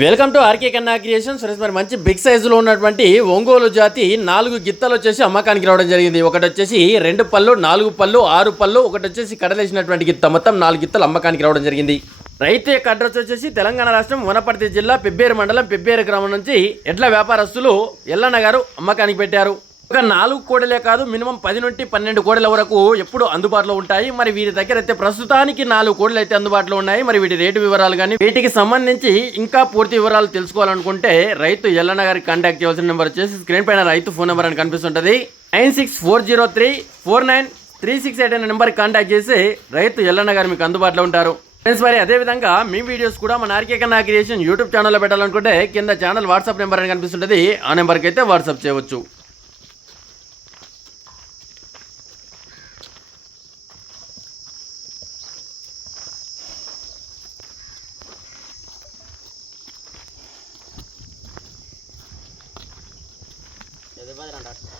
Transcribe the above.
Welcome to RK Kanna creation Suresh మరి మంచి big సైజులో ఉన్నటువంటి ఒంగోలు జాతి నాలుగు గిత్తలు వచ్చేసి అమ్మకానికి రావడం జరిగింది. ఒకటి వచ్చేసి రెండు పళ్ళు నాలుగు పళ్ళు ఆరు పళ్ళు ఒకటి వచ్చేసి కడలేసినటువంటి గిత్త మొత్తం నాలుగు గిత్తలు అమ్మకానికి రావడం జరిగింది. రైతు యొక్క అడ్రస్ వచ్చేసి తెలంగాణ రాష్ట్రం వనపర్తి జిల్లా పెబ్బేరు మండలం పెబ్బేరు గ్రామం నుంచి ఎడ్ల వ్యాపారస్తులు ఎల్లన్న గారు అమ్మకానికి పెట్టారు. ఒక నాలుగు కోడలే కాదు మినిమం పది నుండి పన్నెండు కోడల వరకు ఎప్పుడు అందుబాటులో ఉంటాయి. మరి వీరి దగ్గర అయితే ప్రస్తుతానికి నాలుగు కోడలు అయితే అందుబాటులో ఉన్నాయి. మరి వీటి రేటు వివరాలు కానీ వీటికి సంబంధించి ఇంకా పూర్తి వివరాలు తెలుసుకోవాలనుకుంటే రైతు ఎల్లన్న గారికి కాంటాక్ట్ చేయాల్సిన నెంబర్ వచ్చేసి స్క్రీన్ పైన రైతు ఫోన్ నెంబర్ అని కనిపిస్తుంటది. Nine six four zero three four nine three six eight అనే నెంబర్కి కాంటాక్ట్ చేసి రైతు ఎల్లన్న గారు మీకు అందుబాటులో ఉంటారు. ఫ్రెండ్స్ మరి అదే విధంగా మీ వీడియోస్ కూడా మన ఆర్కే కన్నా క్రియేషన్ యూట్యూబ్ ఛానల్లో పెట్టాలనుకుంటే కింద ఛానల్ వాట్సాప్ నెంబర్ అని కనిపిస్తుంటది. ఆ నెంబర్కి అయితే వాట్సాప్ చేయవచ్చు. பதிலாண்டாட்டம்